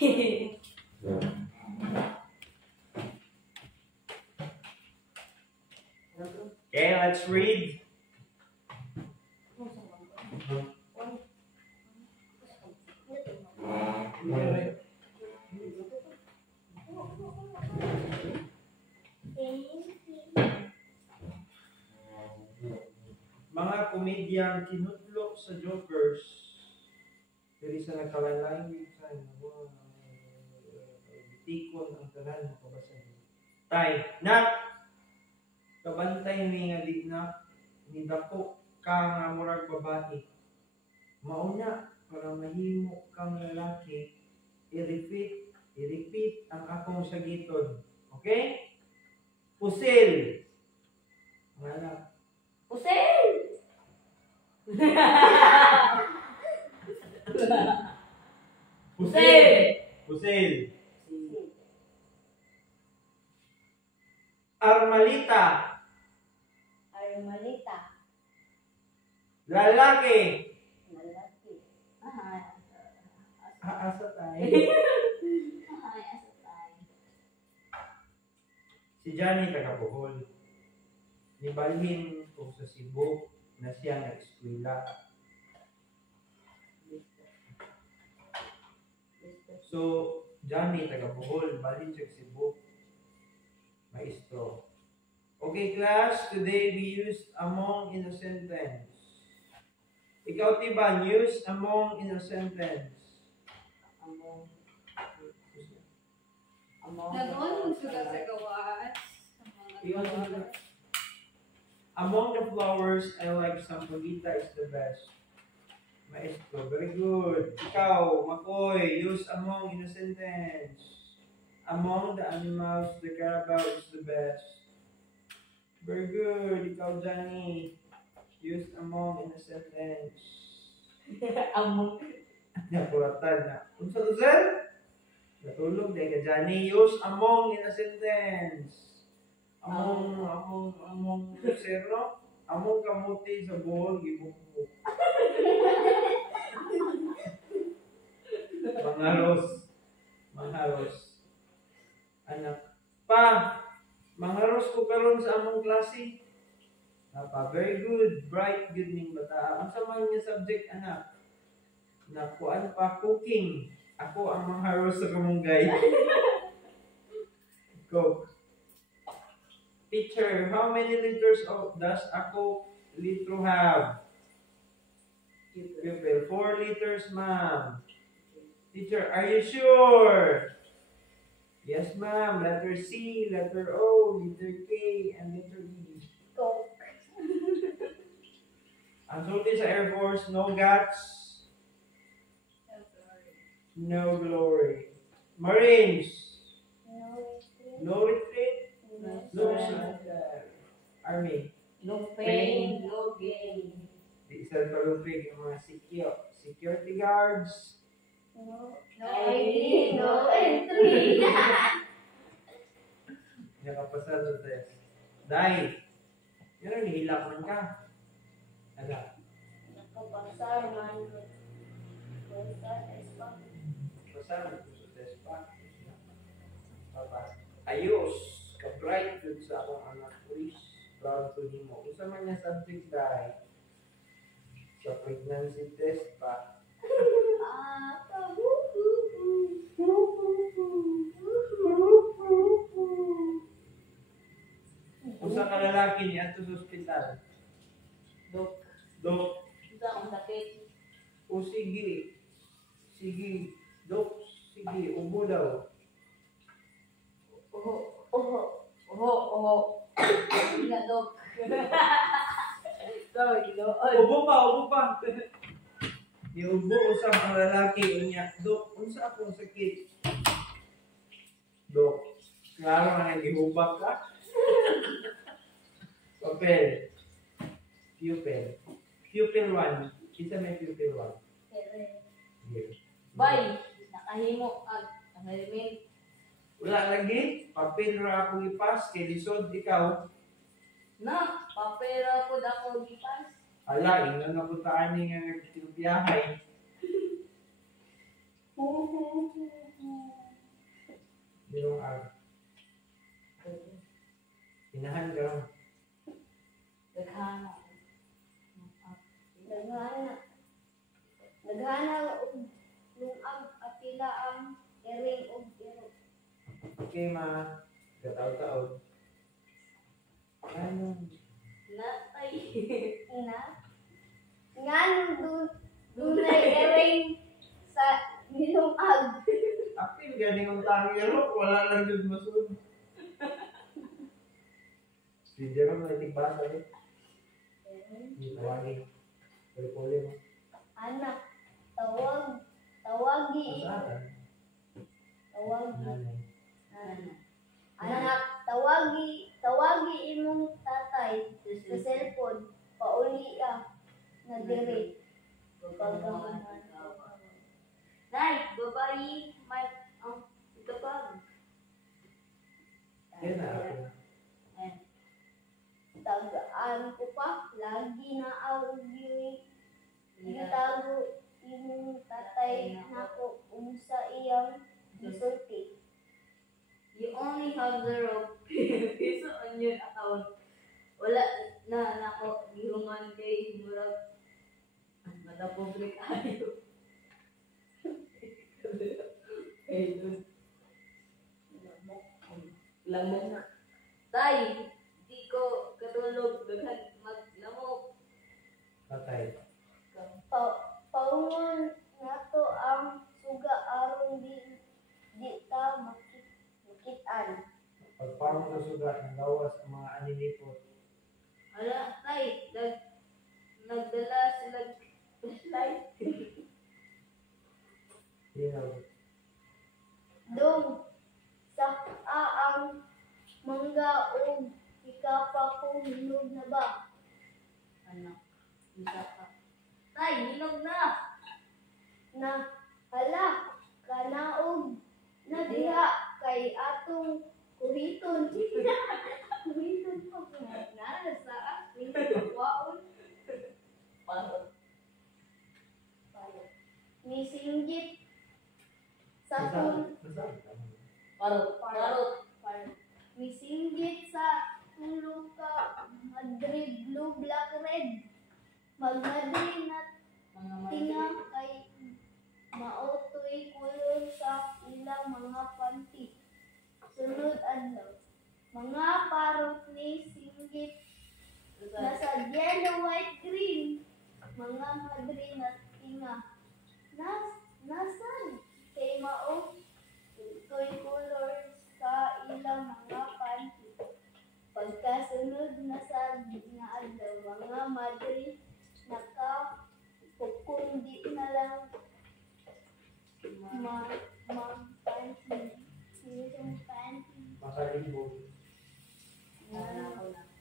Okay, let's read. Mga komedyang kinudlok sa jokers, diri sa nagkalain sa tikon ang tanan mo kabasan. Tay, nak! Kabantay ni nga di na, ni dako ka nga murag babae. Mauna, para mahimo kang lalaki, i-repeat ang akong sagiton. Okay? Pusil! Mga anak. Pusil! Pusil! Pusil! Armalita! Armalita. Lalaki! Lalaki. Asa tayo. Asa tayo. Si Johnny taga Bohol. Nibalhin ko sa Cebu na siya nag-eskwela. So, Johnny taga Bohol, balhin siya sa Cebu. Maestro. Okay, class, today we used among in a sentence. Ikaw, Tiban, use among in a sentence. Nanonood sila sa gawas. Among the flowers, I like Sampaguita is the best. Maestro, very good. Ikaw, Makoy, use among in a sentence. Among the animals, the carabao is the best. Very good. Ikaw, Johnny, use among in a sentence. Among. Napuratan na. Unsa to, sir? Natulog dahil ka, Johnny. Use among in a sentence. Among sir, no? Among kamuti sa buhol, gibukbuk. Mangharos. Anak. Pa, mangharos ko karon sa among klase. Pa, very good. Bright, good ning bata. Ang sa mga subject, anak. Nakuan pa, cooking. Ako ang mangharos sa kamunggay. Go. Teacher, how many liters does ako litro have? Pupil, 4 liters, ma'am. Teacher, are you sure? Yes, ma'am. Letter C, letter O, letter K, and letter E. Coke. Ang sulti sa Air Force, no guts, no glory. Marines, no retreat, no surrender. Army, No pain, no gain. di isa palupig ang mga security guards. No ID, no entry. Nakapasal sa test. Dahil, yun ang nihilak man ka. Ala, Nakapasar man. pasal ko sa test pa. Papa, ayos, ka-bright dun sa akong anak Chris. Proud to him mo. Isa man niya subject dahil sa pregnancy test pa. Usa ka lalaki niya ato sa ospital. Dok. Dok, Isa akong sakit. o sige. Sige, Dok, sige, ubo daw. Oho. Hindi na, Dok. Sorry, Dok. Ubo pa. Iubo usab ang lalaki unya. Dok, unsa akong sakit? Dok, klaro nga gihubak ka. Papel. Pupil 1. Isa may pupil 1. Here. Bay, nakahimo ang helmet. Wala lagi. Papel ra ako ipas. Kay lisod ikaw. Na, papera po ako gipas. Ala, ino na puntaan niya nga nagtinubiyahay. sila ang iring ug iro. Okay, ma. Gataw-taon. Ano? Natay. Ina. Nga nung dunay iring sa nilungag. Apil ganing ang tangero, wala lang yun masun. Si Jerome na itigpasa eh. Hindi tawagin. Puli-puli mo. Anak, tawagi. Masaan? Tawagi. Nanay. Anak, tawagi imong tatay sa cellphone. Pauli na dire. Pagkaman. Nay, babayi, may ang kapag. Yan na ako na. Tagaan ko pa, lagi na awgi. Gitago imong tatay nako sa iyang gisulti. You only have 0 peso on your account. Wala na nako gihuman kay murag mata public ayo. Lamok na. Tay, di ko katulog daghan maglamok. Patay. Paungon nato ang suga aron di ta makitaan. Pagparang na sugat ng gawas ang mga aninipot. Ala, tay, nagdala sila flashlight. Hinaw. Dong, sa ang mangga o ikapa ko hinog na ba? Anak, isa ka. Tay, hinog na! Na, hala, kanaog na diha kay atong kuhiton. Kuhiton pa ko. Nara sa akin, waon. Parot. Misinggit sa Masaan ka? Parot. Misinggit sa tulog ka Madrid blue black red. Mag-Madrid na tinga kay maotoy kulon sa ilang mga panty. Sunod adlaw. Mga parot ni singgit nasa yellow, white, green. Mga Madrid na tinga. Nasan? Kay mao toy color sa ilang mga panty. Pagkasunod na sa nga adlaw, mga Madrid kung di na lang panty. Yung panty. Makalibog.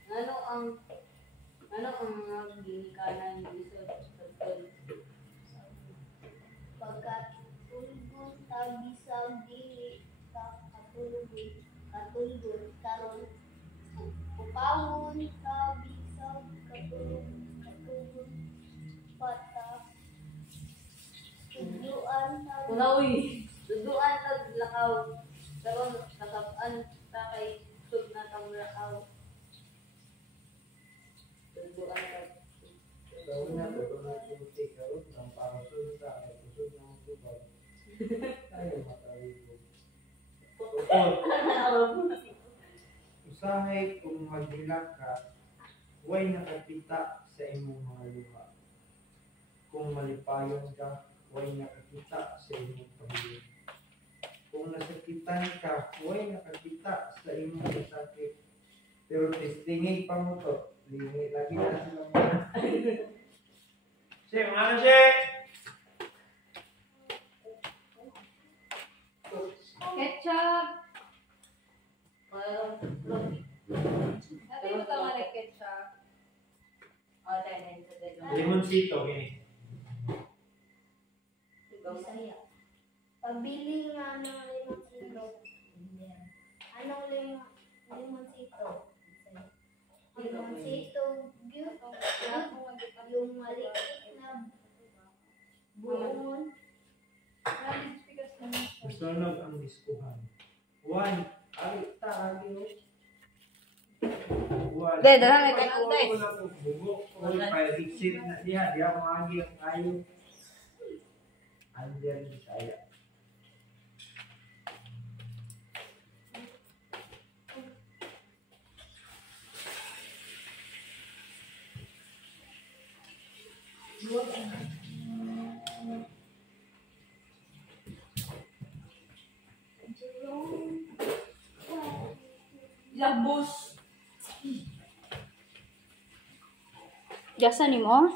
Ano ang mga ginikanan dito sa pagkatulgon tabi sa dili katulgon karon upawon tabi sa katulgon pata tuduan tag lakaw karon nakap-an ta kay sud na tang lakaw tuduan tag Gawin na ito, doon na puti. Gawin ang parasun sa akin. Kusod na ang tubag. Tayo makalibog. Usahay kung magdilak ka, huwag nakakita sa imong mga luha. Kung malipayon ka, huwag nakakita sa imong pamilya. Kung nasakitan ka, huwag nakakita sa imong sakit. Pero testingin pa mo to. Lingit lagi na silang Sik, mana Sik? Ketchup. Natin mo tama na ketchup. Limoncito, gini. Bisaya. Pabili nga ng limoncito. Anong limoncito? Limoncito, yung maliit na buon. Masunog ang diskuhan. One, alita, agyo. One. Dahil, dahil, dahil. Wala ko bubok. Wala pa, exit na diha. Diha ko agi ang kayo. Under Bisaya. Labos. Jasa ni mo?